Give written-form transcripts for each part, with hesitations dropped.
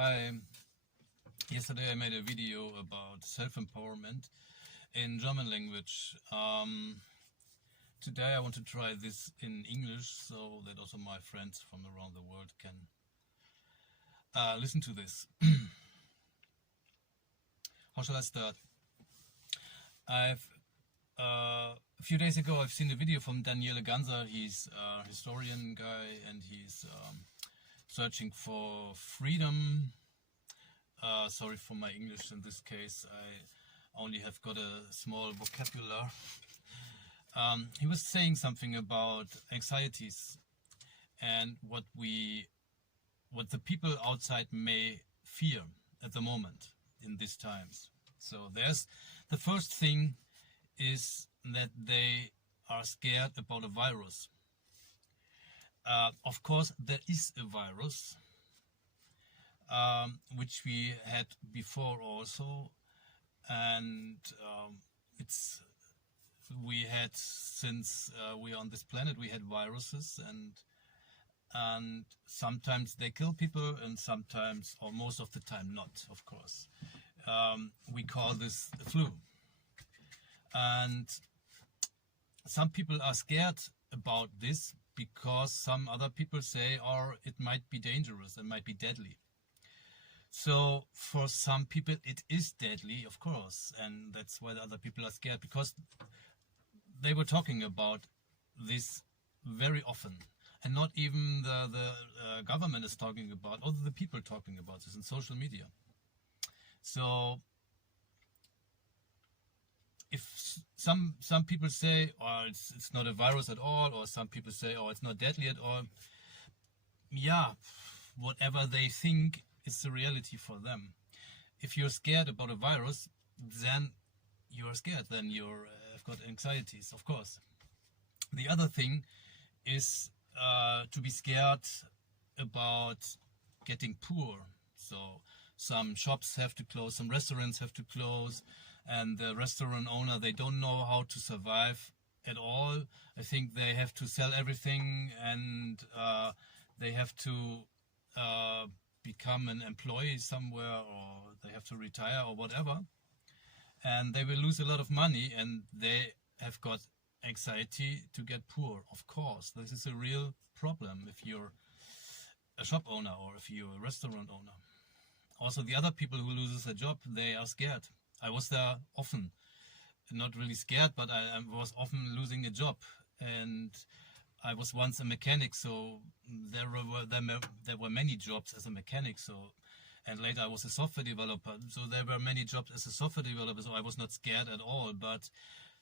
Hi. Yesterday I made a video about self-empowerment in German language. Today I want to try this in English so that also my friends from around the world can listen to this. How shall I start? A few days ago I've seen a video from Daniele Ganser. He's a historian guy and he's searching for freedom. Sorry for my English in this case, I only have got a small vocabulary. He was saying something about anxieties and what the people outside may fear at the moment in these times. So the first thing is that they are scared about a virus. Of course, there is a virus, which we had before also, and we had, since we are on this planet, we had viruses, and sometimes they kill people, and sometimes, or most of the time, not, of course. We call this the flu. And some people are scared about this because some other people say, or it might be dangerous, it might be deadly. So for some people it is deadly, of course, and that's why the other people are scared, because they were talking about this very often, and not even the government is talking about, or the people talking about this in social media. So if some people say, oh, it's not a virus at all, or some people say, oh, it's not deadly at all, yeah, whatever they think is the reality for them. If you're scared about a virus, then you're scared, then you've got anxieties, of course. The other thing is to be scared about getting poor. So some shops have to close, some restaurants have to close, and the restaurant owner, they don't know how to survive at all. I think they have to sell everything, and they have to become an employee somewhere, or they have to retire or whatever, and they will lose a lot of money, and they have got anxiety to get poor. Of course, this is a real problem if you're a shop owner or if you're a restaurant owner. Also, the other people who loses a job, they are scared. I was there often, not really scared, but I was often losing a job, and I was once a mechanic, so there were many jobs as a mechanic. So, and later I was a software developer, so there were many jobs as a software developer. So I was not scared at all. But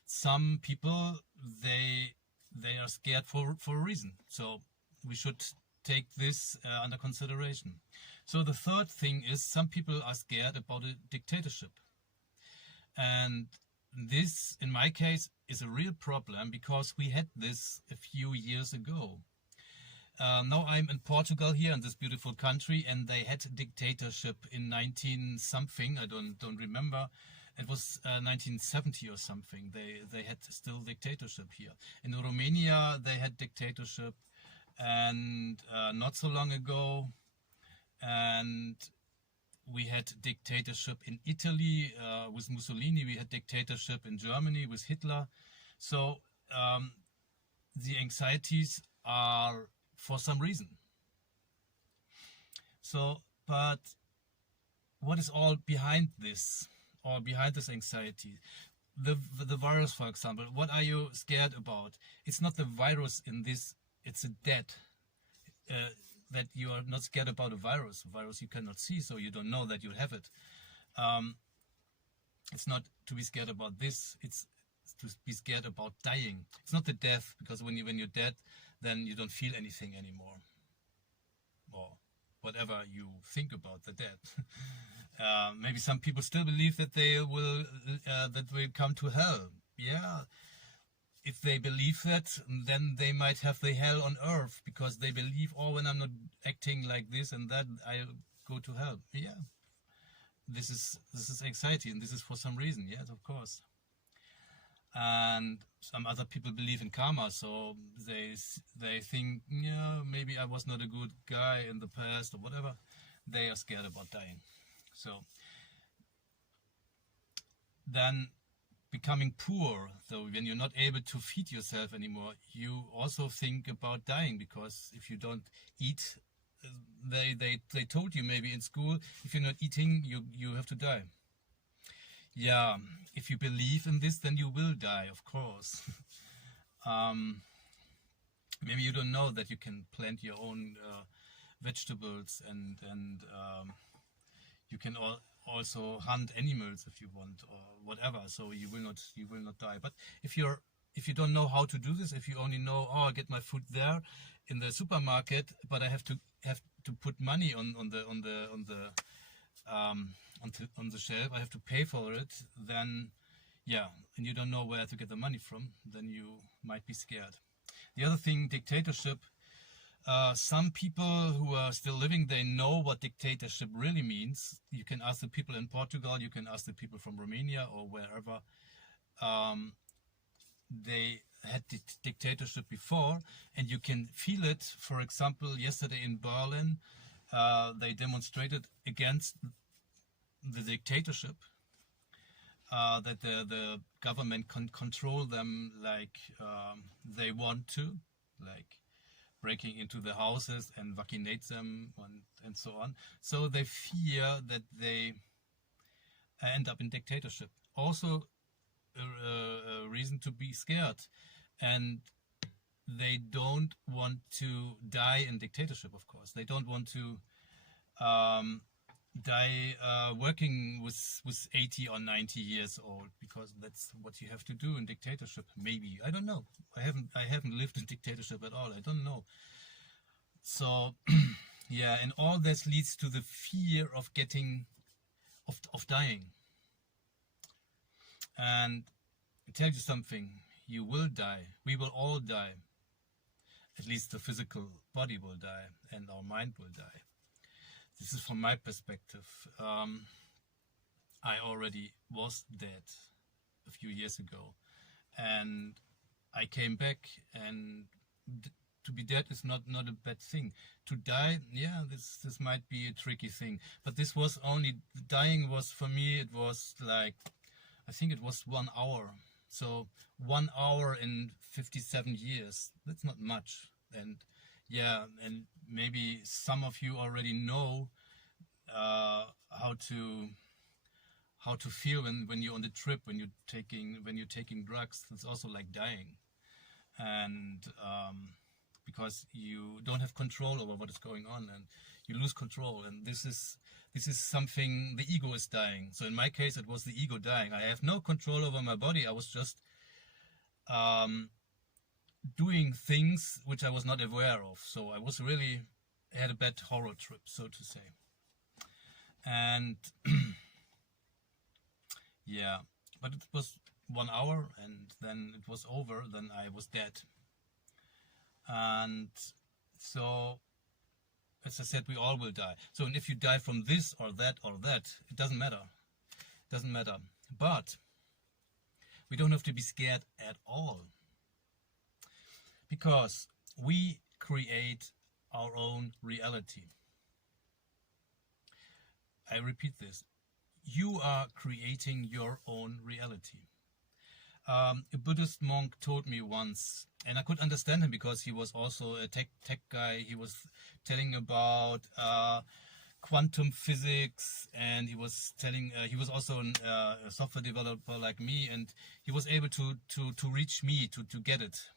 some people, they are scared for a reason. So we should take this under consideration. So the third thing is, some people are scared about a dictatorship, and this, in my case, is a real problem, because we had this a few years ago. Now I'm in Portugal here, in this beautiful country, and they had dictatorship in 19 something. I don't remember. It was 1970 or something. They had still dictatorship here. In Romania they had dictatorship, and not so long ago, and we had dictatorship in Italy with Mussolini. We had dictatorship in Germany with Hitler. So the anxieties are for some reason. So, but what is all behind this, or behind this anxiety? The virus, for example. What are you scared about? It's not the virus in this, it's a death. That you are not scared about a virus. A virus you cannot see, so you don't know that you have it. It's not to be scared about this, it's to be scared about dying. It's not the death, because when you're dead, then you don't feel anything anymore, or whatever you think about the dead. Maybe some people still believe that they will come to hell. Yeah. If they believe that, then they might have the hell on earth, because they believe, oh, when I'm not acting like this and that, I'll go to hell. Yeah, this is anxiety, and this is for some reason. Yes, of course. And some other people believe in karma, so they think, yeah, maybe I was not a good guy in the past or whatever. they are scared about dying. So then becoming poor, so when you're not able to feed yourself anymore, you also think about dying, because if you don't eat, they told you maybe in school, if you're not eating, you have to die. Yeah, if you believe in this, then you will die, of course. Maybe you don't know that you can plant your own vegetables, and you can also hunt animals if you want, or whatever. So you will not die. But if you don't know how to do this, if you only know, oh, I get my food there in the supermarket, but I have to put money on the shelf, I have to pay for it, then yeah, and you don't know where to get the money from, then you might be scared. The other thing, dictatorship. Some people who are still living, they know what dictatorship really means. You can ask the people in Portugal, you can ask the people from Romania or wherever. They had dictatorship before, and you can feel it. For example, yesterday in Berlin, they demonstrated against the dictatorship, that the government can control them like they want to, like breaking into the houses and vaccinate them and so on. So they fear that they end up in dictatorship. Also a reason to be scared. And they don't want to die in dictatorship, of course. They don't want to die working with 80 or 90 years old, because that's what you have to do in dictatorship. Maybe, I don't know. I haven't lived in dictatorship at all. I don't know. So yeah, and all this leads to the fear of dying. And I tell you something, you will die. We will all die. At least the physical body will die, and our mind will die. This is from my perspective. I already was dead a few years ago, and I came back, and to be dead is not a bad thing. To die, yeah, this might be a tricky thing. But this was only, dying was, for me, it was like, I think it was 1 hour. So 1 hour in 57 years, that's not much. And yeah, and maybe some of you already know how to feel when you're on the trip, when you're taking drugs. It's also like dying, and because you don't have control over what is going on, and you lose control. And this is something, the ego is dying. So in my case, it was the ego dying. I have no control over my body. I was just doing things which I was not aware of. So I was really had a bad horror trip, so to say. And yeah, but it was 1 hour, and then it was over. Then I was dead. And so, as I said, we all will die. So, and if you die from this or that, it doesn't matter. It doesn't matter. But we don't have to be scared at all, because we create our own reality. I repeat this. You are creating your own reality. A Buddhist monk told me once, and I could understand him because he was also a tech guy. He was telling about quantum physics, and he was telling he was also a software developer like me, and he was able to reach me, to get it.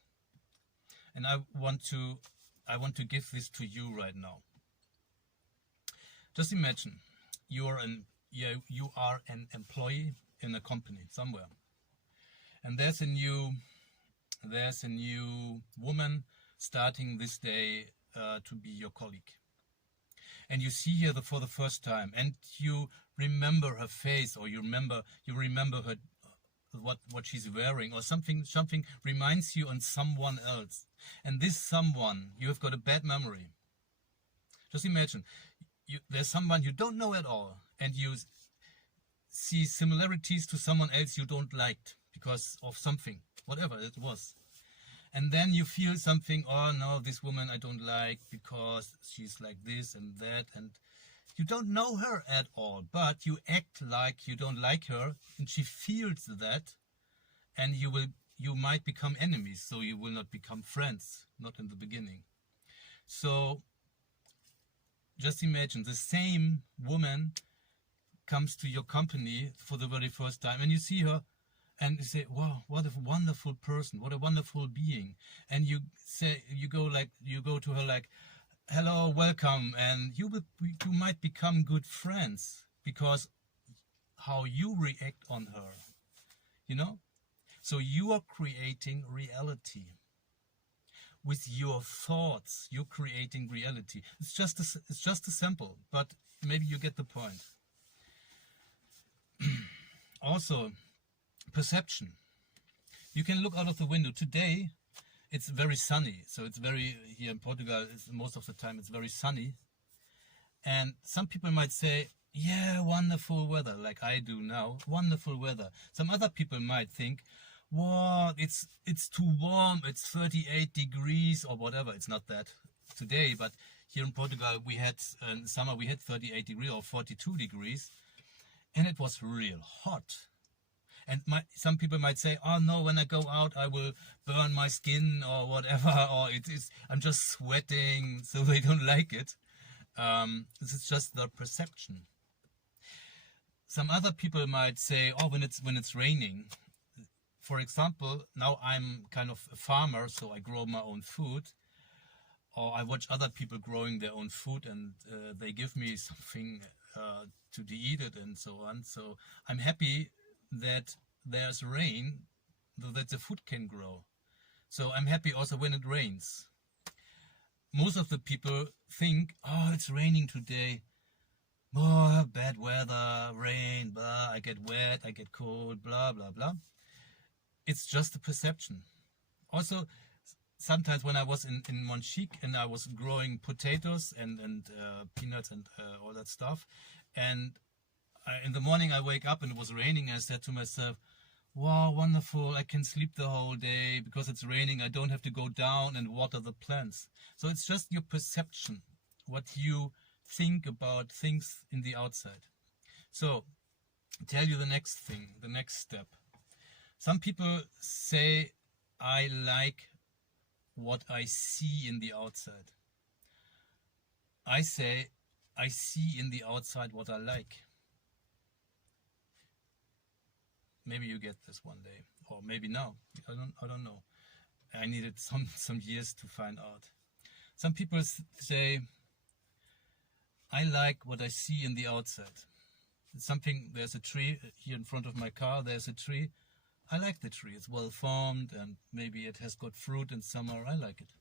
And I want to give this to you right now. Just imagine you are an employee in a company somewhere, and there's a new woman starting this day to be your colleague, and you see her for the first time, and you remember her face, or you remember her, what she's wearing, or something reminds you on someone else, and this someone, you have got a bad memory. Just imagine, there's someone you don't know at all, and you see similarities to someone else you don't like because of something, whatever it was. And then you feel something, oh no, this woman I don't like because she's like this and that, and You don't know her at all, but you act like you don't like her, and she feels that, and you might become enemies, so you will not become friends, not in the beginning. So just imagine the same woman comes to your company for the very first time, and you see her, and you say, wow, what a wonderful person, what a wonderful being. And you go to her like, hello, welcome, and you might become good friends because how you react on her, you know? So you are creating reality. With your thoughts, you're creating reality. It's just a simple, but maybe you get the point. Also, perception. You can look out of the window. Today, it's very sunny. So it's here in Portugal, most of the time it's very sunny. And some people might say, yeah, wonderful weather, like I do now, wonderful weather. Some other people might think, wow, it's too warm, it's 38 degrees or whatever. It's not that today, but here in Portugal, in summer we had 38 degrees or 42 degrees, and it was real hot. And some people might say, oh no, when I go out, I will burn my skin or whatever, or I'm just sweating, so they don't like it. This is just their perception. Some other people might say, oh, when it's raining. For example, now I'm kind of a farmer, so I grow my own food, or I watch other people growing their own food, and they give me something to eat it and so on. So I'm happy that there's rain, so that the food can grow. So I'm happy also when it rains. Most of the people think, oh, it's raining today. Oh, bad weather, rain, blah, I get wet, I get cold, blah, blah, blah. It's just a perception. Also, sometimes when I was in Monchique and I was growing potatoes and peanuts and all that stuff, and in the morning I wake up and it was raining, and I said to myself, wow, wonderful, I can sleep the whole day because it's raining, I don't have to go down and water the plants. So it's just your perception, what you think about things in the outside. So, tell you the next thing, the next step. Some people say, I like what I see in the outside. I say, I see in the outside what I like. Maybe you get this one day, or maybe now. I don't know. I needed some years to find out. Some people say, I like what I see in the outside. It's something. There's a tree here in front of my car. There's a tree. I like the tree. It's well formed, and maybe it has got fruit in summer. I like it.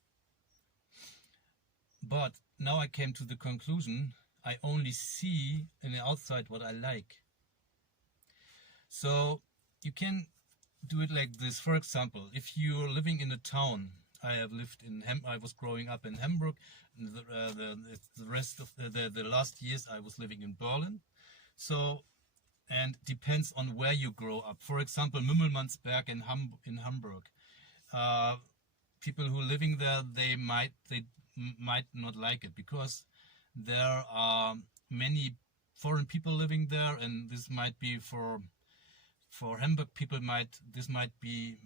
But now I came to the conclusion, I only see in the outside what I like. So you can do it like this. For example, if you're living in a town, I was growing up in Hamburg. And the rest of the last years I was living in Berlin. So, and depends on where you grow up. For example, Mümmelmannsberg in Hamburg. People who are living there, they might not like it because there are many foreign people living there, and this might be for Hamburg people this might be,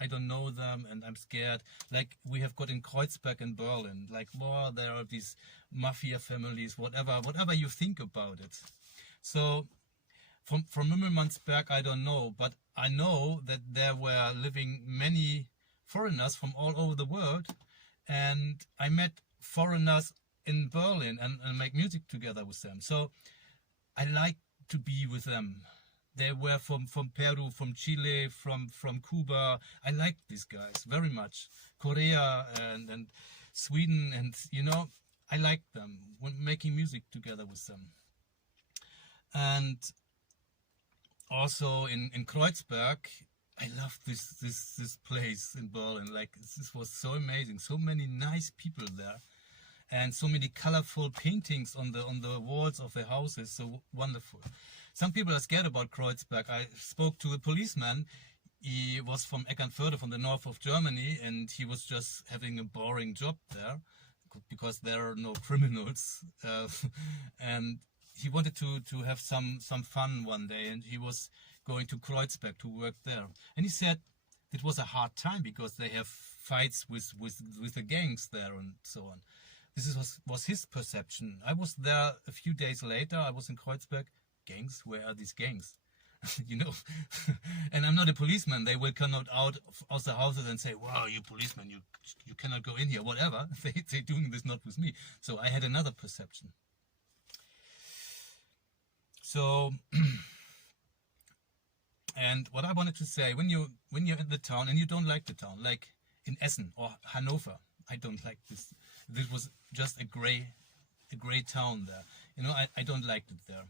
I don't know them and I'm scared. Like we have got in Kreuzberg in Berlin, like there are these mafia families, whatever you think about it. So from Mümmelmannsberg, I don't know, but I know that there were living many foreigners from all over the world, and I met foreigners in Berlin and make music together with them. So I like to be with them. They were from Peru, from Chile, from Cuba. I like these guys very much. Korea and Sweden, and I like them when making music together with them. And also in Kreuzberg, I love this place in Berlin. Like this was so amazing. So many nice people there, and so many colorful paintings on the walls of the houses. So wonderful. Some people are scared about Kreuzberg. I spoke to a policeman. He was from Eckernförde, from the north of Germany, and he was just having a boring job there. because there are no criminals, and he wanted to have some fun one day, and he was going to Kreuzberg to work there, and he said it was a hard time because they have fights with the gangs there and so on. This was his perception. I was there a few days later. I was in Kreuzberg. Gangs? Where are these gangs? You know, and I'm not a policeman. They will come out of the houses and say, "Wow, you policeman, you cannot go in here." Whatever. They're doing this not with me. So I had another perception. So, and what I wanted to say, when you're in the town and you don't like the town, like in Essen or Hanover, I don't like this. This was just a gray town there. You know, I don't like it there.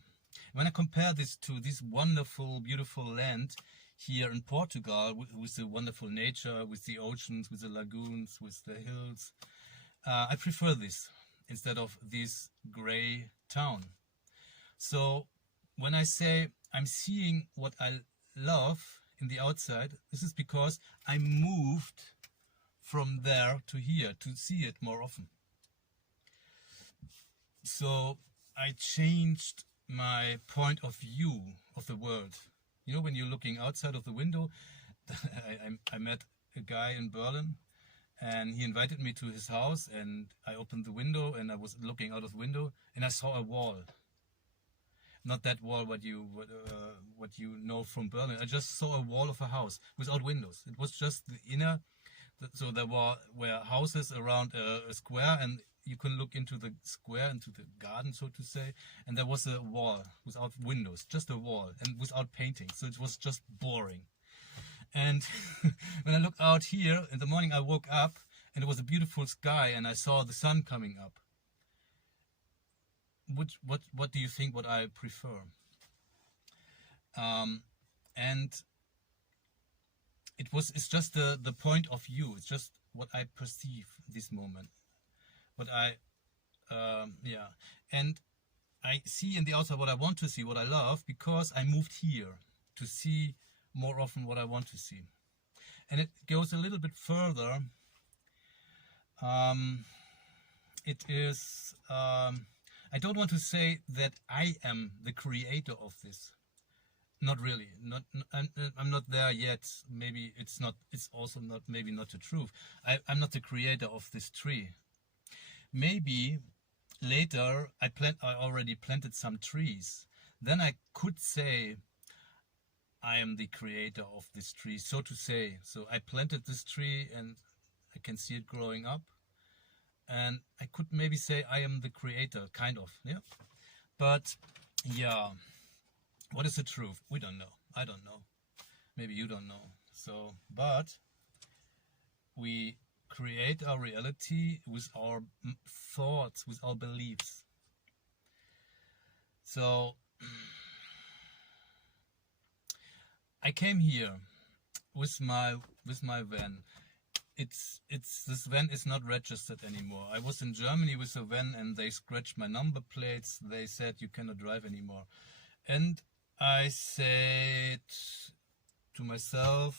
When I compare this to this wonderful, beautiful land here in Portugal, with the wonderful nature, with the oceans, with the lagoons, with the hills, I prefer this instead of this gray town. So when I say I'm seeing what I love in the outside, this is because I moved from there to here to see it more often. So I changed my point of view of the world. You know, when you're looking outside of the window, I met a guy in Berlin, and he invited me to his house, and I opened the window and I was looking out of the window and I saw a wall. Not that wall what you know from Berlin. I just saw a wall of a house without windows. It was just the inner. So there were houses around a square, and you can look into the square, into the garden, so to say, and there was a wall without windows, just a wall, and without painting. So it was just boring. And when I looked out here in the morning, I woke up and it was a beautiful sky, and I saw the sun coming up. What do you think? What I prefer? And it's just the point of view. It's just what I perceive this moment. What I and I see in the outside what I want to see, what I love, because I moved here to see more often what I want to see. And it goes a little bit further. It is I don't want to say that I am the creator of this. Not really. I'm not there yet. Maybe it's not. It's also not. Maybe not the truth. I'm not the creator of this tree. Maybe later I already planted some trees. Then I could say I am the creator of this tree, so to say. So I planted this tree and I can see it growing up. And I could maybe say I am the creator, kind of, yeah. But, yeah, what is the truth? We don't know. I don't know. Maybe you don't know. So, but we create our reality with our thoughts, with our beliefs. So, I came here with my van. This van is not registered anymore. I was in Germany with a van and they scratched my number plates. They said you cannot drive anymore. And I said to myself,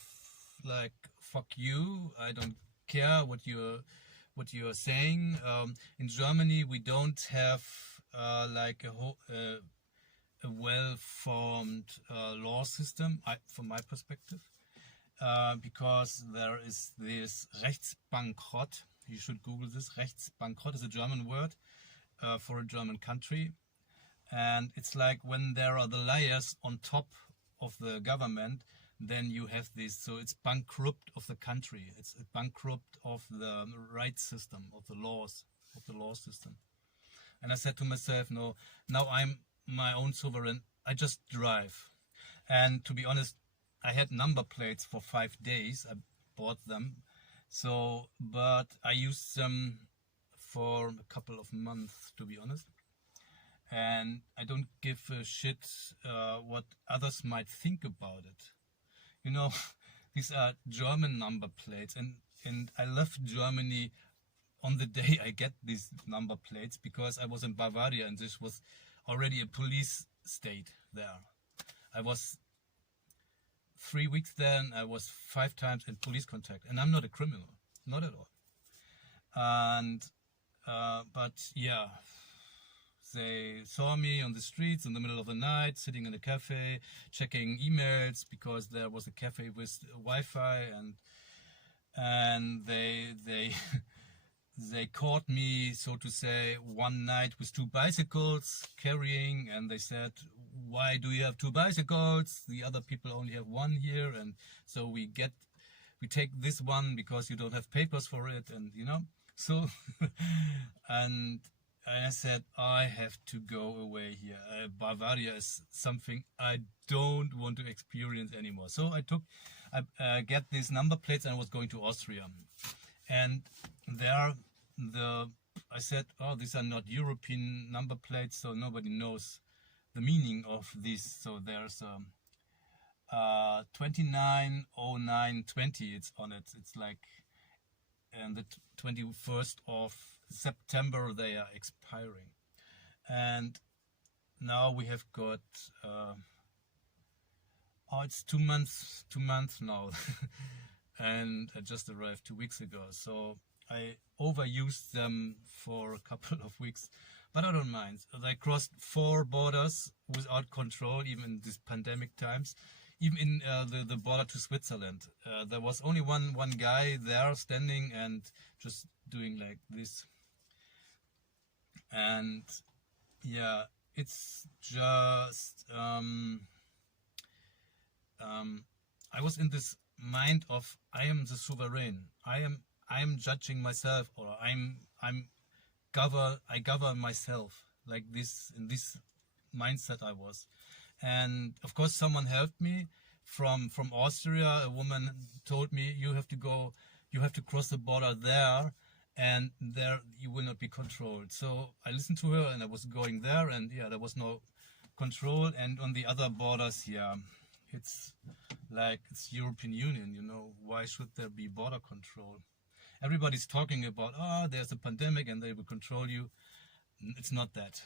like, fuck you, I don't care what you're saying. In Germany we don't have like a well-formed law system, from my perspective. Because there is this Rechtsbankrott. You should Google this. Rechtsbankrott is a German word for a German country. And it's like when there are the layers on top of the government, then you have this. So it's bankrupt of the country. It's a bankrupt of the rights system, of the laws, of the law system. And I said to myself, no, now I'm my own sovereign. I just drive. And to be honest, I had number plates for 5 days. I bought them. So, but I used them for a couple of months, to be honest. And I don't give a shit what others might think about it. You know, these are German number plates, and I left Germany on the day I get these number plates because I was in Bavaria and this was already a police state there. I was 3 weeks there and I was 5 times in police contact, and I'm not a criminal, not at all. And but yeah, they saw me on the streets in the middle of the night, sitting in a cafe, checking emails because there was a cafe with Wi-Fi, and they they caught me, so to say, one night with two bicycles carrying, and they said, "Why do you have two bicycles? The other people only have one here, and so we take this one because you don't have papers for it," and you know, so and I said, I have to go away here. Bavaria is something I don't want to experience anymore. So I get these number plates, and I was going to Austria, and there I said, oh, these are not European number plates, so nobody knows the meaning of this. So there's 290920. It's on it. It's like, and the 21st of September they are expiring, and now we have got it's 2 months now and I just arrived 2 weeks ago, so I overused them for a couple of weeks, but I don't mind. I crossed 4 borders without control, even in these pandemic times. Even in the border to Switzerland, there was only one guy there standing and just doing like this. And yeah, it's just I was in this mind of I am the sovereign. I am judging myself, or I govern myself, like this, in this mindset I was. And of course someone helped me from Austria. A woman told me, you have to cross the border there, and there you will not be controlled. So I listened to her, and I was going there, and yeah, there was no control. And on the other borders, yeah, it's like it's European Union, you know, why should there be border control? Everybody's talking about, oh, there's a pandemic and they will control you. It's not that.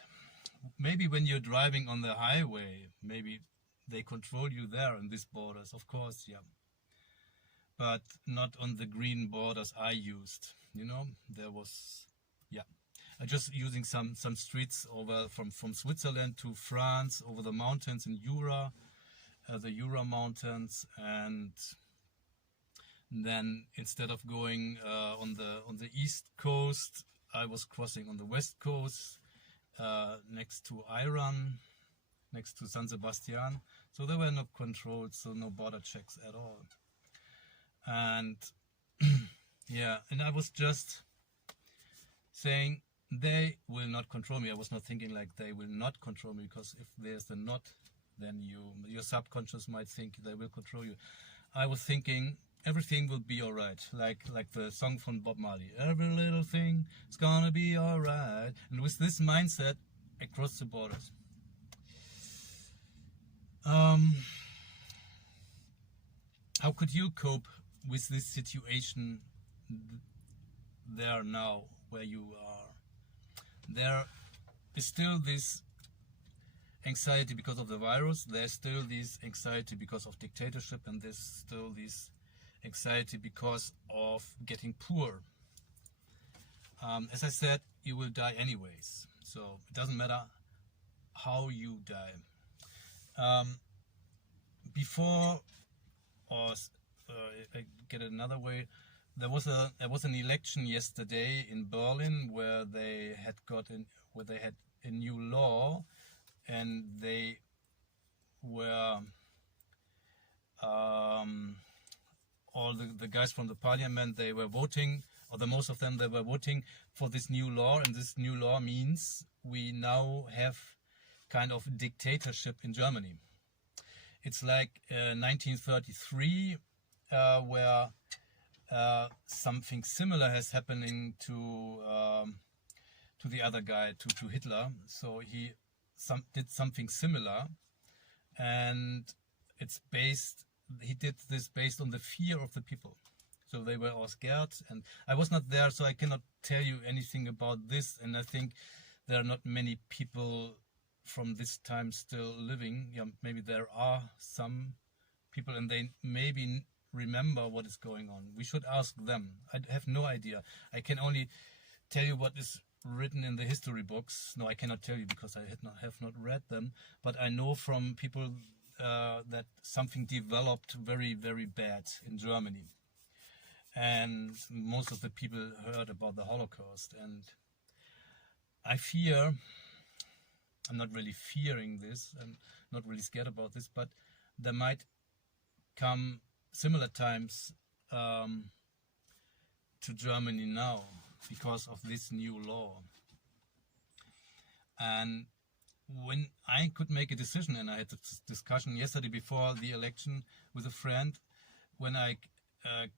Maybe when you're driving on the highway, maybe they control you there in these borders, of course, yeah. But not on the green borders I used, you know. There was, yeah. I just using some streets over from Switzerland to France, over the mountains in Jura, the Jura mountains, and then instead of going on the east coast, I was crossing on the west coast, next to Iran, next to San Sebastian. So there were no controls, so no border checks at all. And yeah, and I was just saying they will not control me. I was not thinking like they will not control me, because if there's a not, then your subconscious might think they will control you. I was thinking everything will be alright, like the song from Bob Marley. Every little thing is gonna be alright. And with this mindset, I crossed the borders. How could you cope with this situation there now, where you are? There is still this anxiety because of the virus, there's still this anxiety because of dictatorship, and there's still this anxiety because of getting poor. As I said, you will die anyways, so it doesn't matter how you die. Before, or I get it another way, there was an election yesterday in Berlin where they had a new law, and they were all the guys from the parliament, they were voting, or the most of them, they were voting for this new law. And this new law means we now have kind of dictatorship in Germany. It's like 1933, where something similar has happening to the other guy, to Hitler. So he did something similar, and he did this based on the fear of the people. So they were all scared, and I was not there, so I cannot tell you anything about this. And I think there are not many people from this time still living. Yeah, maybe there are some people, and they maybe remember what is going on. We should ask them. I have no idea. I can only tell you what is written in the history books. No, I cannot tell you because I have not read them, but I know from people that something developed very, very bad in Germany. And most of the people heard about the Holocaust. And I fear, I'm not really fearing this, I'm not really scared about this, but there might come similar times to Germany now because of this new law. And when I could make a decision, and I had this discussion yesterday before the election with a friend, when I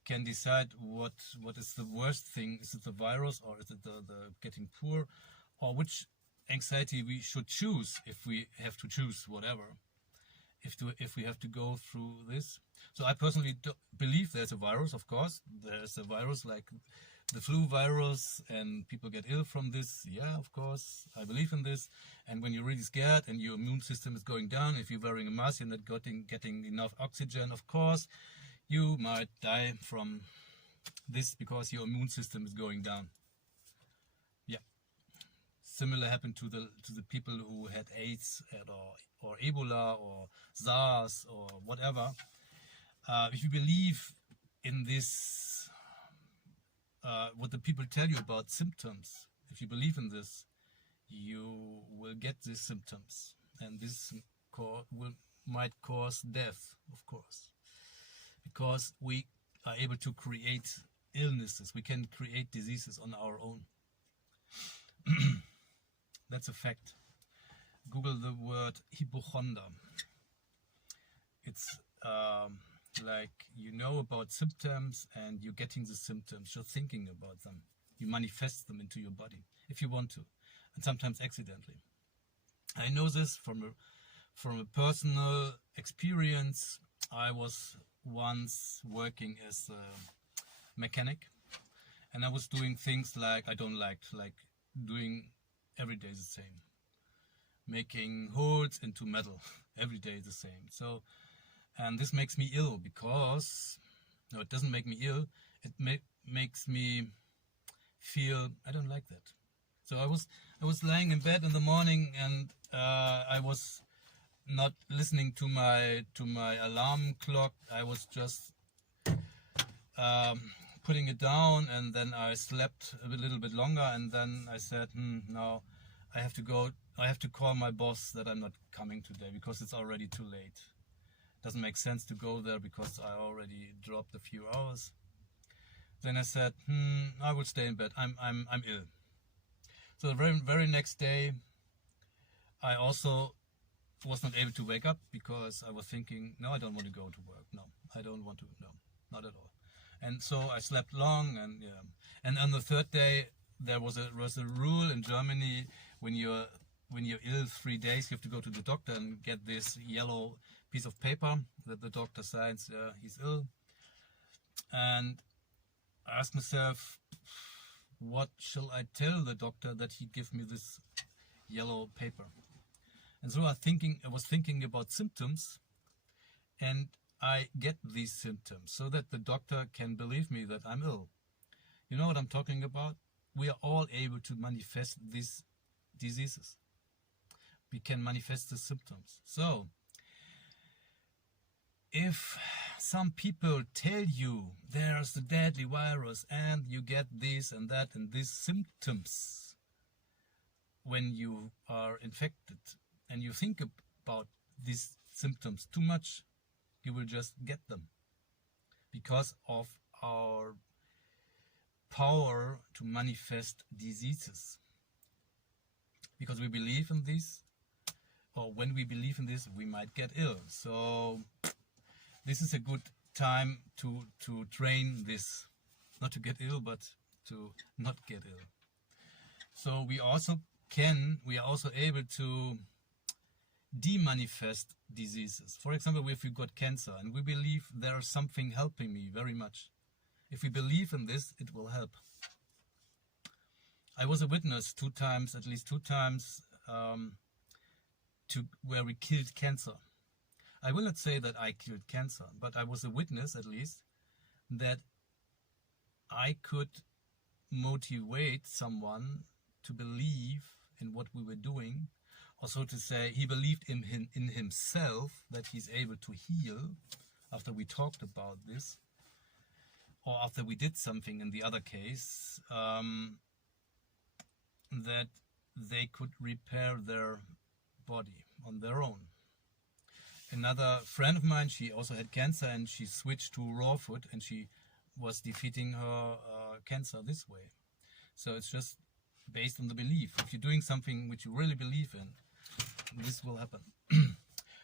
can decide what is the worst thing, is it the virus or is it the getting poor, or which anxiety we should choose if we have to choose whatever, if we have to go through this. So I personally believe there's a virus, of course. There's a virus like the flu virus and people get ill from this. Yeah, of course, I believe in this. And when you're really scared and your immune system is going down, if you're wearing a mask, you're not getting enough oxygen, of course, you might die from this because your immune system is going down. Yeah. Similar happened to the people who had AIDS or Ebola or SARS or whatever. If you believe in this, what the people tell you about symptoms, if you believe in this, you will get these symptoms, and this might cause death, of course, because we are able to create illnesses. We can create diseases on our own. That's a fact. Google the word hypochonder. It's like you know about symptoms and you're getting the symptoms, you're thinking about them. You manifest them into your body if you want to, and sometimes accidentally. I know this from a personal experience. I was once working as a mechanic, and I was doing things like I don't like doing every day the same, making holes into metal every day the same. So, and this makes me ill because, no, it doesn't make me ill. It makes me feel I don't like that. So I was lying in bed in the morning, and I was not listening to my alarm clock. I was just putting it down, and then I slept a little bit longer, and then I said, no, I have to go. I have to call my boss that I'm not coming today because it's already too late. Doesn't make sense to go there because I already dropped a few hours. Then I said, I will stay in bed. I'm ill. So the very next day, I also was not able to wake up because I was thinking, no, I don't want to go to work. No, I don't want to. No, not at all. And so I slept long, and yeah. And on the third day, there was a rule in Germany: when you're ill 3 days, you have to go to the doctor and get this yellow piece of paper that the doctor signs. He's ill. And I asked myself, what shall I tell the doctor that he give me this yellow paper? And so I was thinking about symptoms, and I get these symptoms so that the doctor can believe me that I'm ill. You know what I'm talking about? We are all able to manifest these diseases. We can manifest the symptoms. So, if some people tell you there's the deadly virus and you get this and that and these symptoms when you are infected, and you think about these symptoms too much, you will just get them because of our power to manifest diseases. Because we believe in this, or when we believe in this, we might get ill. So this is a good time to train this, not to get ill, but to not get ill. So we are also able to demanifest diseases. For example, if we got cancer and we believe there's something helping me very much, if we believe in this, it will help. I was a witness at least two times, to where we killed cancer. I will not say that I killed cancer, but I was a witness at least that I could motivate someone to believe in what we were doing, or so to say, he believed in himself that he's able to heal after we talked about this, or after we did something in the other case, that they could repair their body on their own. Another friend of mine, she also had cancer, and she switched to raw food, and she was defeating her cancer this way. So it's just based on the belief. If you're doing something which you really believe in, this will happen.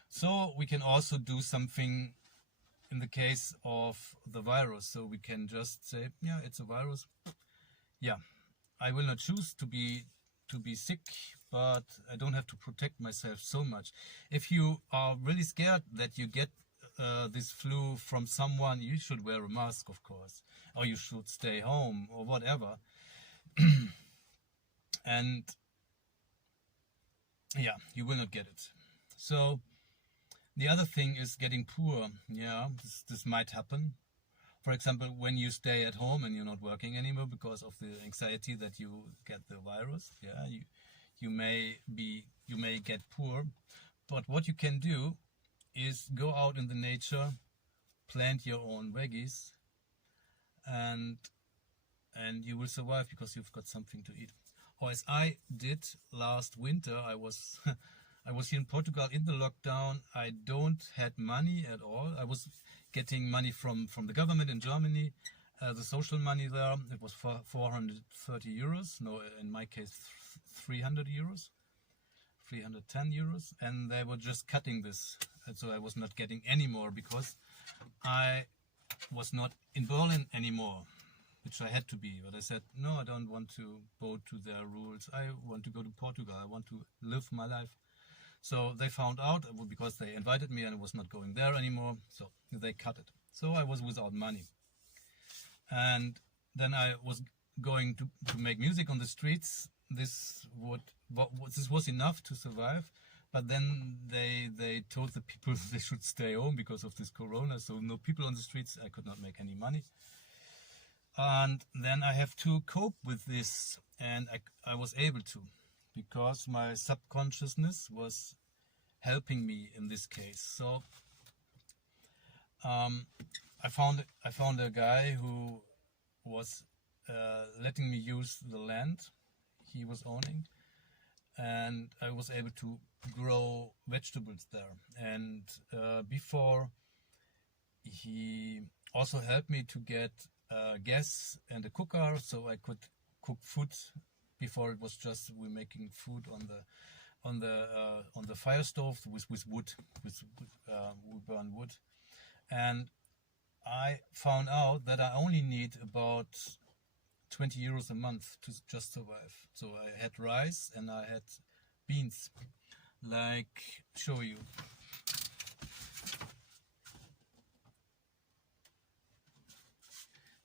So we can also do something in the case of the virus. So we can just say, yeah, it's a virus. Yeah, I will not choose to be sick, but I don't have to protect myself so much. If you are really scared that you get this flu from someone, you should wear a mask, of course, or you should stay home or whatever. And yeah, you will not get it. So the other thing is getting poor. Yeah, this might happen. For example, when you stay at home and you're not working anymore because of the anxiety that you get the virus, yeah, you may get poor. But what you can do is go out in the nature, plant your own veggies, and you will survive because you've got something to eat. Or as I did last winter, I was I was here in Portugal in the lockdown. I don't had money at all. I was getting money from the government in Germany, the social money there. It was for 430 euros. No, in my case, 300 euros, 310 euros. And they were just cutting this. And so I was not getting any more because I was not in Berlin anymore, which I had to be. But I said, no, I don't want to bow to their rules. I want to go to Portugal. I want to live my life. So they found out because they invited me and I was not going there anymore. So they cut it. So I was without money. And then I was going to make music on the streets. This was enough to survive. But then they told the people they should stay home because of this corona. So no people on the streets. I could not make any money. And then I have to cope with this. And I was able to, because my subconsciousness was helping me in this case. So I found a guy who was letting me use the land he was owning, and I was able to grow vegetables there. And before, he also helped me to get gas and a cooker, so I could cook food. Before it was just we're making food on the fire stove with wood, we burn wood, and I found out that I only need about 20 euros a month to just survive. So I had rice and I had beans, like show you.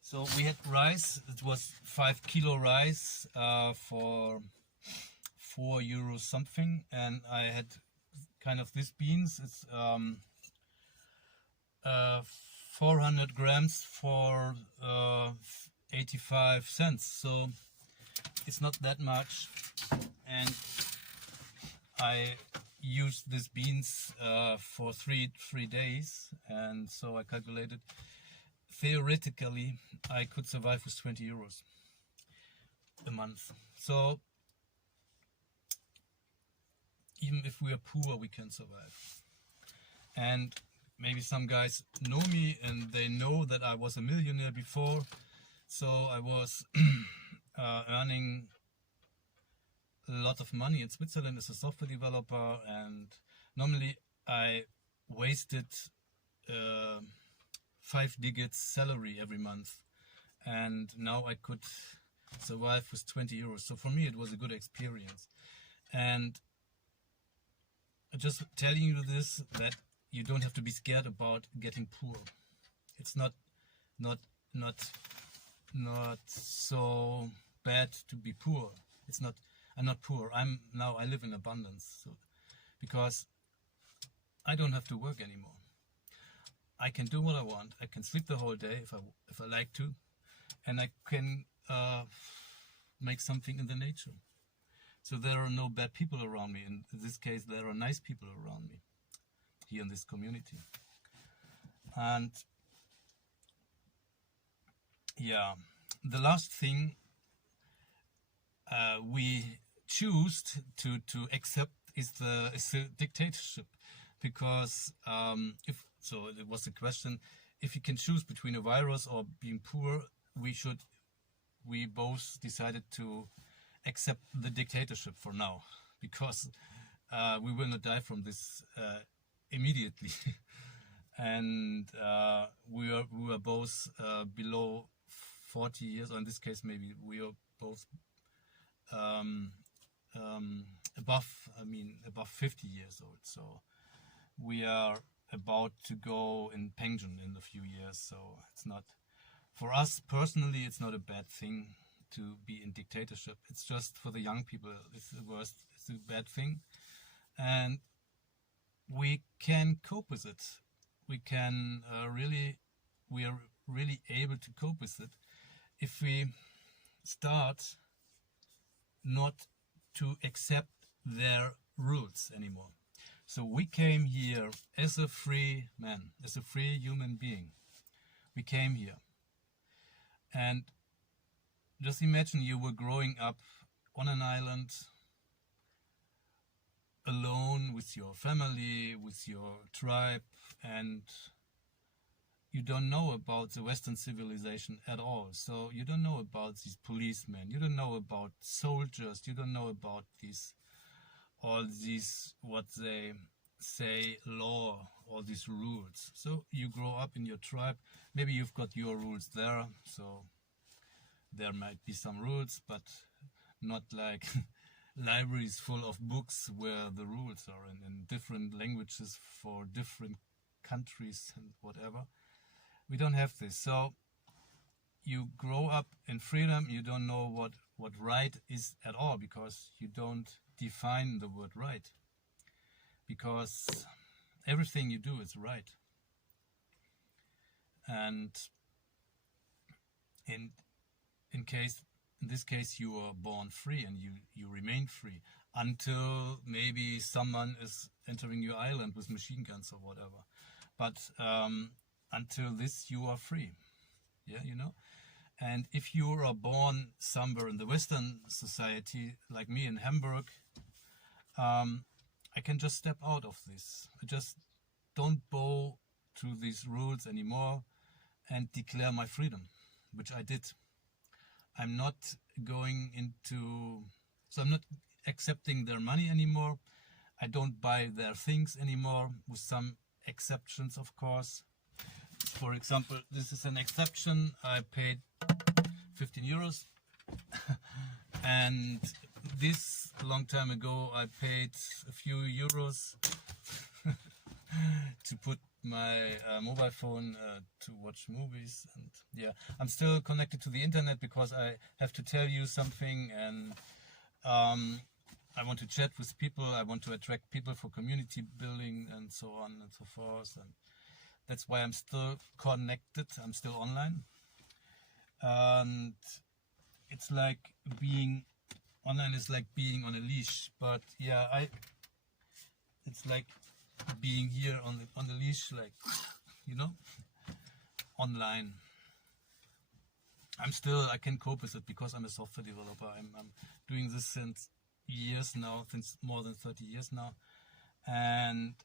So we had rice. It was 5 kilo rice for 4 euros something, and I had kind of these beans. It's 400 grams for 85 cents. So it's not that much, and I used these beans for three days, and so I calculated. Theoretically, I could survive with 20 euros a month. So even if we are poor, we can survive. And maybe some guys know me and they know that I was a millionaire before. So I was earning a lot of money in Switzerland as a software developer, and normally I wasted 5 digits salary every month, and now I could survive with 20 euros. So for me it was a good experience. And just telling you this, that you don't have to be scared about getting poor. It's not so bad to be poor. It's not. I'm not poor. I live in abundance, so, because I don't have to work anymore. I can do what I want. I can sleep the whole day if I like to, and I can make something in the nature. So there are no bad people around me. In this case, there are nice people around me here in this community. And yeah, the last thing we choose to accept is the dictatorship, because if so, it was the question: if you can choose between a virus or being poor, we both decided to accept the dictatorship for now, because we will not die from this immediately. And we were both below 40 years, or in this case maybe we are both above 50 years old. So we are about to go in pension in a few years. So it's not, for us personally, it's not a bad thing to be in dictatorship. It's just for the young people, it's the worst, it's a bad thing. And we can cope with it. We are really able to cope with it if we start not to accept their rules anymore. So we came here as a free man, as a free human being. We came here. And just imagine you were growing up on an island, alone with your family, with your tribe, and you don't know about the Western civilization at all. So you don't know about these policemen, you don't know about soldiers, you don't know about all these, what they say, law, all these rules. So you grow up in your tribe, maybe you've got your rules there, so there might be some rules, but not like libraries full of books where the rules are in different languages for different countries and whatever. We don't have this. So you grow up in freedom, you don't know what right is at all, because you don't define the word right, because everything you do is right. And in this case you are born free, and you remain free until maybe someone is entering your island with machine guns or whatever. But until this, you are free. Yeah, you know. And if you are born somewhere in the Western society, like me in Hamburg, I can just step out of this. I just don't bow to these rules anymore and declare my freedom, which I did. I'm not going into, so I'm not accepting their money anymore. I don't buy their things anymore, with some exceptions, of course. For example, this is an exception. I paid 15 euros. And this, a long time ago, I paid a few euros to put my mobile phone to watch movies. And yeah, I'm still connected to the internet because I have to tell you something, and I want to chat with people. I want to attract people for community building and so on and so forth. And that's why I'm still connected. I'm still online. And it's like being online is like being on a leash. But yeah, it's like being here on the leash, like, you know, online. I can cope with it because I'm a software developer. I'm doing this since years now, since more than 30 years now, and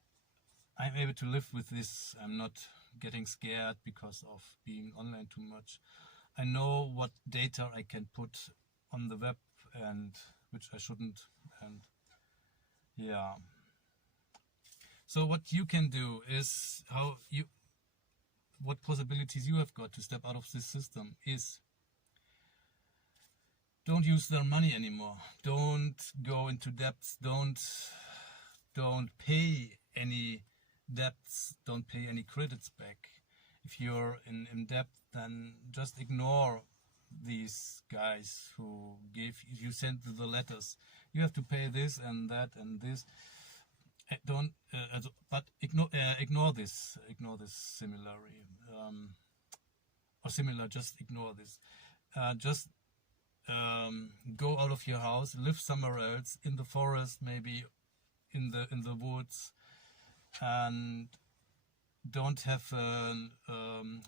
I'm able to live with this. I'm not getting scared because of being online too much. I know what data I can put on the web and which I shouldn't, and yeah. So what you can do is what possibilities you have got to step out of this system is: don't use their money anymore. Don't go into debts. Don't pay any debts. Don't pay any credits back. If you're in debt, then just ignore these guys who you sent the letters. You have to pay this and that and this. Ignore this similarly, or similar. Just ignore this. Just go out of your house, live somewhere else, in the forest, maybe in the woods, and don't have a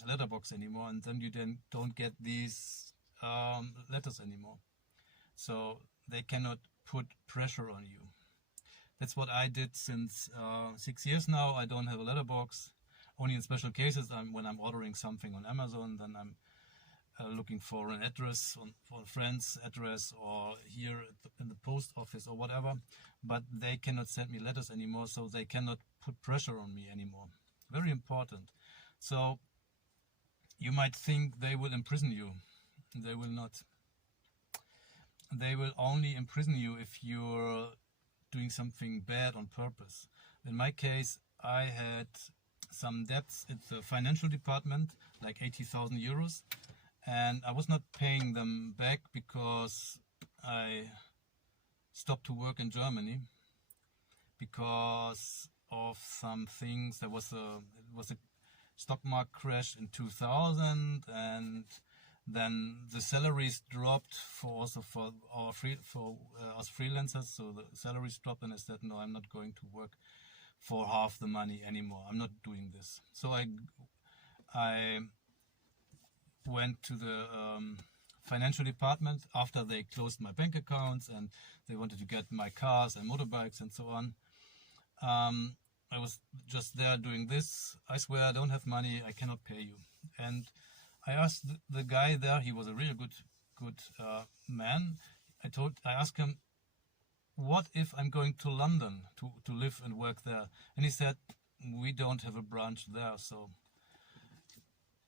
letterbox anymore, and then you then don't get these letters anymore. So they cannot put pressure on you. That's what I did since 6 years now. I don't have a letterbox. Only in special cases, when I'm ordering something on Amazon, then I'm looking for an address, for a friend's address, or here in the post office or whatever. But they cannot send me letters anymore, so they cannot put pressure on me anymore. Very important. So you might think they will imprison you. They will not. They will only imprison you if you're doing something bad on purpose. In my case, I had some debts at the financial department, like 80,000 euros, and I was not paying them back because I stopped to work in Germany because of some things. It was a stock market crash in 2000, and then the salaries dropped for us freelancers. So the salaries dropped, and I said, no, I'm not going to work for half the money anymore. I'm not doing this. So I went to the financial department after they closed my bank accounts and they wanted to get my cars and motorbikes and so on. I was just there doing this. I swear I don't have money. I cannot pay you. And I asked the guy there. He was a really good man. I asked him, what if I'm going to London to live and work there? And he said, we don't have a branch there. So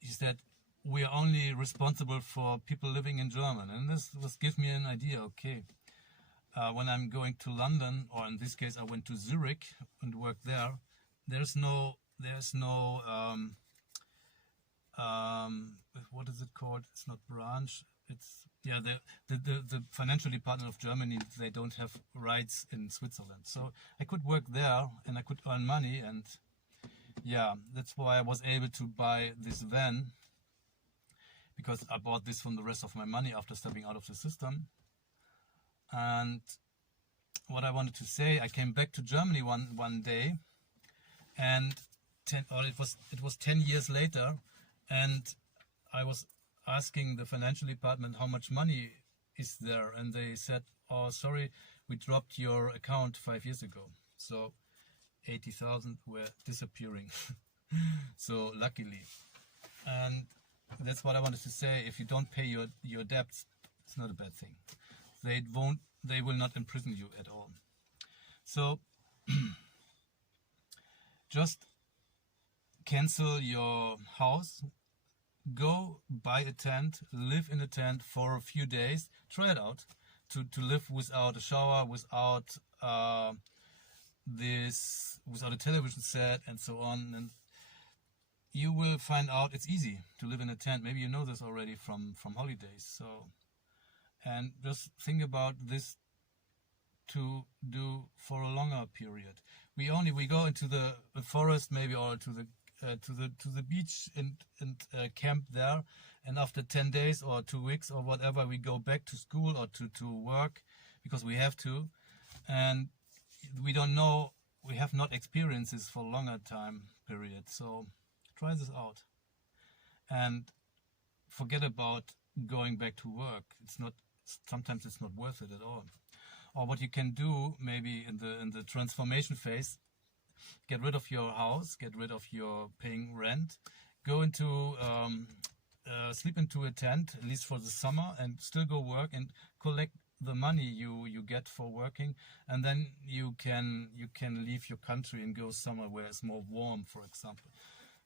he said, we are only responsible for people living in Germany. And this gives me an idea. Okay, when I'm going to London, or in this case I went to Zurich and worked there, there's no what is it called? It's not branch. It's the financial department of Germany. They don't have rights in Switzerland, so I could work there and I could earn money, and yeah, that's why I was able to buy this van, because I bought this from the rest of my money after stepping out of the system. And what I wanted to say, I came back to Germany one day, and it was 10 years later, and I was asking the financial department how much money is there, and they said, oh, sorry, we dropped your account 5 years ago. So 80,000 were disappearing. So luckily. And that's what I wanted to say. If you don't pay your debts, it's not a bad thing. They will not imprison you at all. So just cancel your house, go buy a tent, live in a tent for a few days, try it out, to live without a shower, without without a television set and so on, and you will find out it's easy to live in a tent. Maybe you know this already from holidays. So, and just think about this to do for a longer period. We go into the forest maybe, or to the beach and camp there, and after 10 days or 2 weeks or whatever, we go back to school or to work because we have to, and we don't know, we have not experienced this for a longer time period. So try this out and forget about going back to work. Sometimes it's not worth it at all. Or what you can do, maybe in the transformation phase, get rid of your house, get rid of your paying rent, go into sleep into a tent, at least for the summer, and still go work and collect the money you get for working, and then you can leave your country and go somewhere where it's more warm, for example.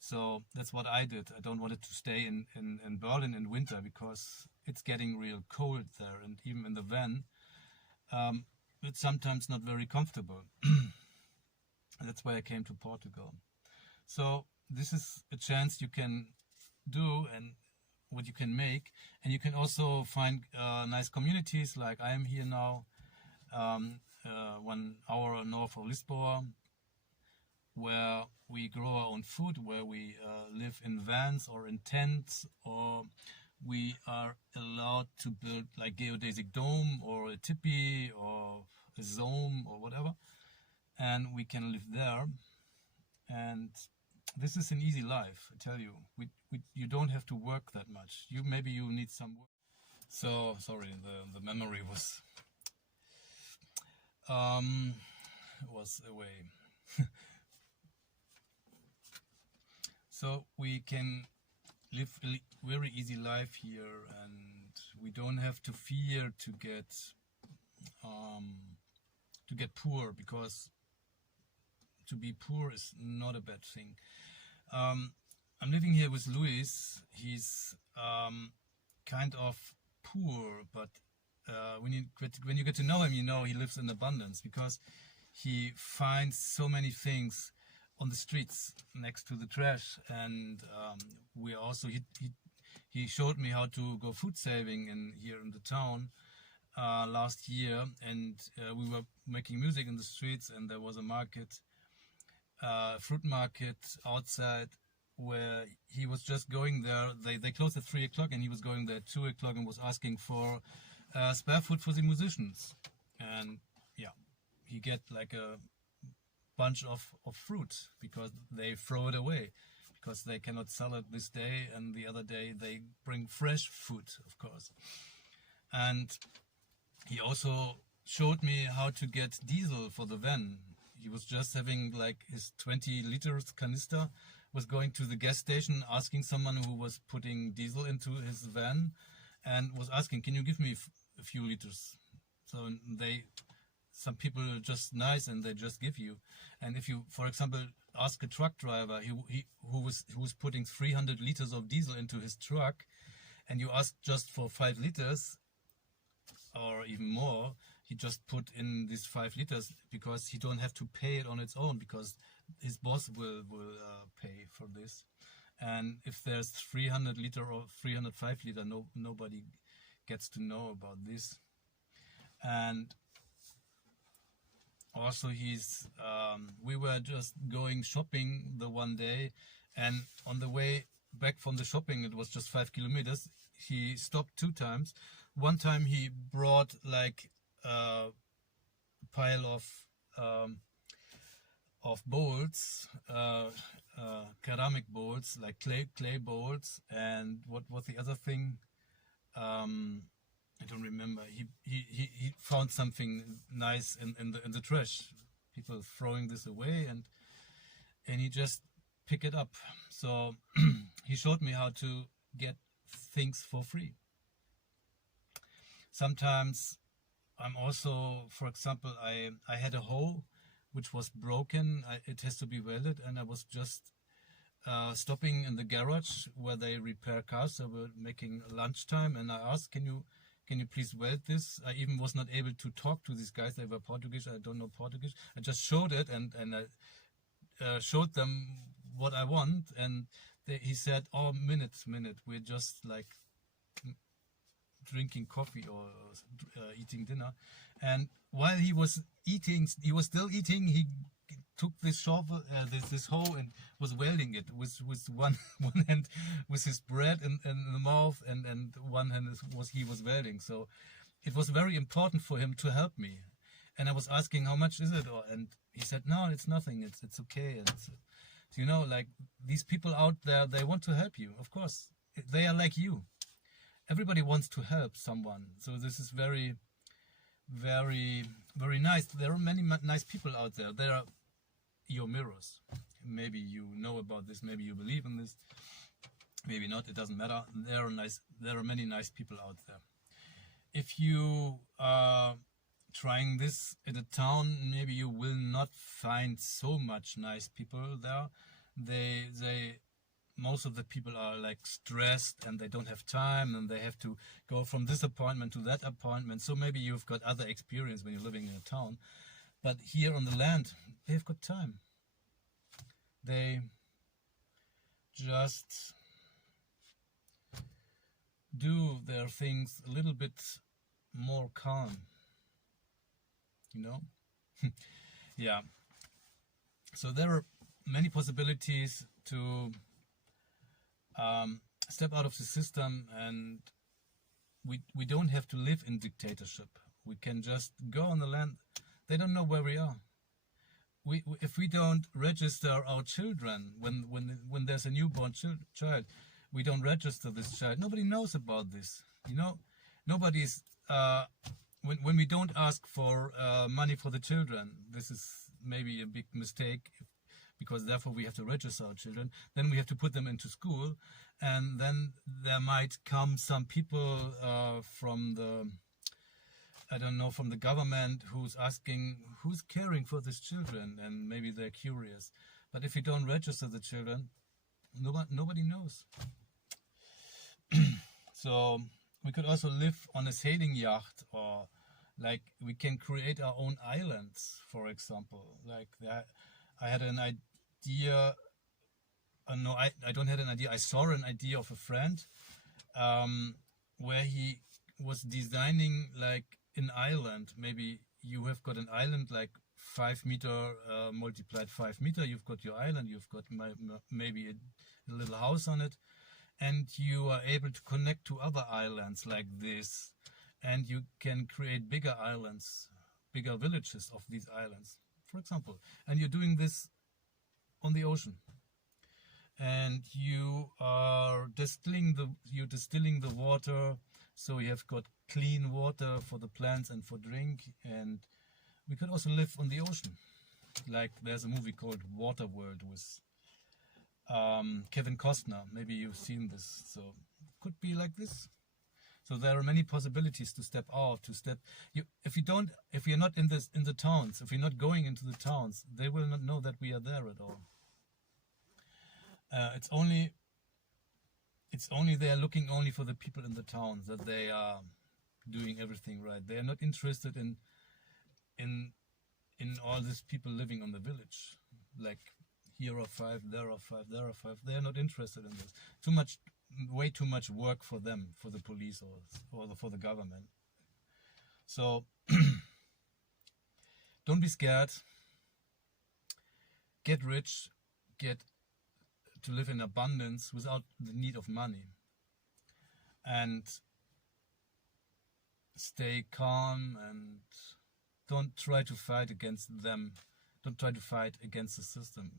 So that's what I did. I don't want it to stay in Berlin in winter, because it's getting real cold there, and even in the van, it's sometimes not very comfortable. That's why I came to Portugal. So this is a chance you can do, and what you can make, and you can also find nice communities like I am here now, 1 hour north of Lisboa, where we grow our own food, where we live in vans or in tents, or we are allowed to build like geodesic dome or a tipi or a zone or whatever, and we can live there. And this is an easy life, I tell you. You don't have to work that much. Maybe you need some work. So sorry, the memory was away. So we can live a very easy life here, and we don't have to fear to get poor, because to be poor is not a bad thing. I'm living here with Luis. He's kind of poor, but when you get to know him, you know he lives in abundance, because he finds so many things on the streets next to the trash. And we also he showed me how to go food saving here in the town last year, and we were making music in the streets, and there was a market, fruit market outside, where he was just going there. They closed at 3 o'clock, and he was going there at 2 o'clock and was asking for spare food for the musicians. And yeah, he get like a bunch of fruit, because they throw it away, because they cannot sell it this day, and the other day they bring fresh food, of course. And he also showed me how to get diesel for the van. He was just having like his 20 liters canister, was going to the gas station, asking someone who was putting diesel into his van, and was asking, can you give me a few liters? So some people are just nice, and they just give you. And if you, for example, ask a truck driver who was putting 300 liters of diesel into his truck, and you ask just for 5 liters or even more, he just put in these 5 liters, because he don't have to pay it on its own, because his boss will pay for this. And if there's 300 liter or 305 liter, nobody gets to know about this. And also we were just going shopping the one day, and on the way back from the shopping, it was just 5 kilometers, he stopped 2 times. One time he brought like a pile of bowls, ceramic bowls, like clay bowls. And what was the other thing? I don't remember. He found something nice in the trash. People throwing this away, and he just picked it up. So he showed me how to get things for free. Sometimes I'm also, for example, I had a hoe which was broken. It has to be welded, and I was just stopping in the garage where they repair cars. They were making lunchtime, and I asked, can you please weld this? I even was not able to talk to these guys. They were Portuguese. I don't know Portuguese. I just showed it, and I showed them what I want, and he said, "Oh, minute, we're just like drinking coffee or eating dinner." And while he was still eating, he took this shovel, this hoe, and was welding it with one hand, with his bread in the mouth, and one hand he was welding. So it was very important for him to help me. And I was asking, how much is it? And he said, no, it's nothing. It's okay. And you know, like these people out there, they want to help you. Of course, they are like you. Everybody wants to help someone. So this is very, very, very nice. There are many nice people out there. There are your mirrors. Maybe you know about this. Maybe you believe in this. Maybe not. It doesn't matter. There are many nice people out there. If you are trying this in a town, maybe you will not find so much nice people there. Most of the people are like stressed, and they don't have time, and they have to go from this appointment to that appointment. So maybe you've got other experience when you're living in a town. But here on the land, they've got time. They just do their things a little bit more calm, you know? Yeah. So there are many possibilities to step out of the system, and we don't have to live in dictatorship. We can just go on the land. They don't know where we are. If we don't register our children when there's a newborn child, we don't register this child. Nobody knows about this. You know, nobody's when we don't ask for money for the children. This is maybe a big mistake, because therefore we have to register our children. Then we have to put them into school, and then there might come some people from the, I don't know, from the government, who's asking who's caring for these children, and maybe they're curious. But if you don't register the children, nobody knows. So we could also live on a sailing yacht, or like we can create our own islands, for example. Like I had an idea. No, I don't have an idea. I saw an idea of a friend where he was designing like an island. Maybe you have got an island like 5 meter multiplied 5 meter. You've got your island. You've got maybe a little house on it, and you are able to connect to other islands like this, and you can create bigger islands, bigger villages of these islands, for example. And you're doing this on the ocean, and you are distilling the water, so you have got clean water for the plants and for drink. And we could also live on the ocean. Like there's a movie called Waterworld with Kevin Costner. Maybe you've seen this. So it could be like this. So there are many possibilities to step out, if you're not in the towns, if you're not going into the towns, they will not know that we are there at all. It's only they are looking only for the people in the towns, that they are doing everything right. They are not interested in all these people living on the village. Like here are 5, there are 5, there are 5. They are not interested in this. Way too much work for them, for the police or for the government. So don't be scared. Get rich. Get to live in abundance without the need of money. And stay calm, and don't try to fight against them. Don't try to fight against the system.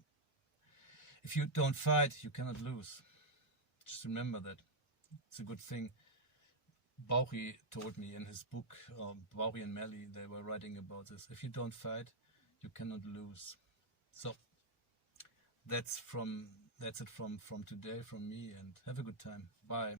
If you don't fight, you cannot lose. Just remember that. It's a good thing. Bauchi told me in his book, Bauchi and Melly, they were writing about this. If you don't fight, you cannot lose. So that's it from today, from me, and have a good time. Bye.